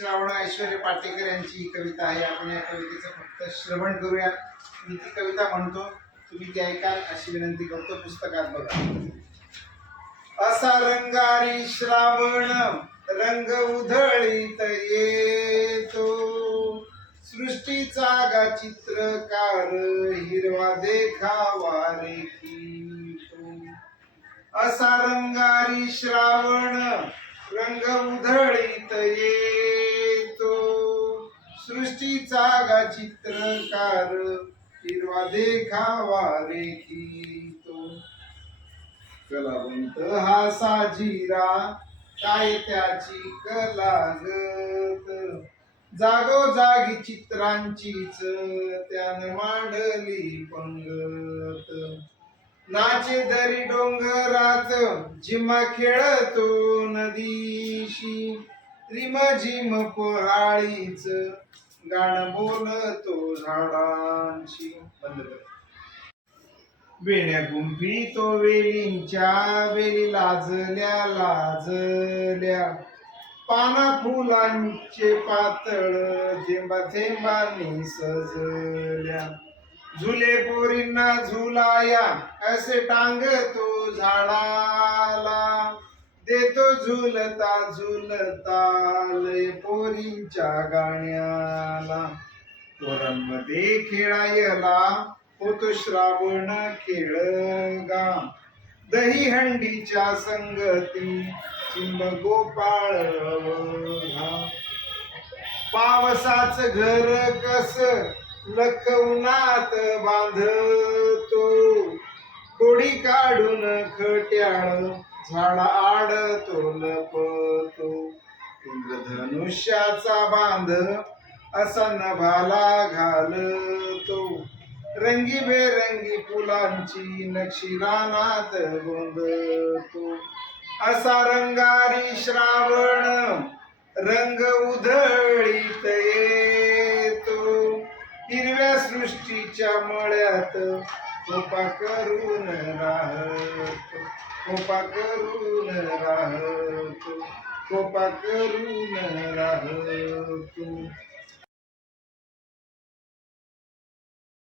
श्रावण ऐश्वर्य पाटेकर यांची ही कविता आहे. आपण या कवितेचं फक्त श्रवण करूया. मी ती कविता म्हणतो, तुम्ही ती ऐकाल अशी विनंती करतो. पुस्तकात बघा. असा रंगारी श्रावण रंग उधळीत येतो, सृष्टीचा गा चित्रकार हिरवा देखावा रेखितो. असा रंगारी श्रावण रंग उधळीत येतो, सृष्टीचा गा चित्रकार हिरवा देखावा रेखितो. कलावंत हा साजिरा काय त्याची कलागत, जागोजागी चित्रांचीच त्यानं मांडली पंगत. नाचे दरी डोंगरात झिम्मा खेळतो नदीशी, रिम झिम पहाळीच गाणं बोलतो झाडांशी. वेण्या गुंफितो वेलींच्या वेली लाजल्या लाजल्या, पाना फुलांचे पातळ थेंबा थेंबांनी सजल्या. झुले पोरींना झुलाया असे टांगतो झाडाला, देतो झुलता झुलता लय पोरींच्या गाण्याला. पोरांमध्ये खेळायला होतो श्रावण खेळगा, दही हंडीच्या संगती चिंब गोपाळ अवघा. पावसाच घर कस लखवनात बांधतो, कोडी काढून खट्याळ झाडा आड तो लपतो. इंद्रधनुष्याचा बांध असा नभाला घालतो, रंगीबेरंगी फुलांची नक्षी रानात गोंधतो. असा रंगारी श्रावण रंग उधळीत येतो, हिरव्या सृष्टीच्या मळ्यात कोपा करून राहतो, कोपा करून राहतो, कोपा करून राहतो.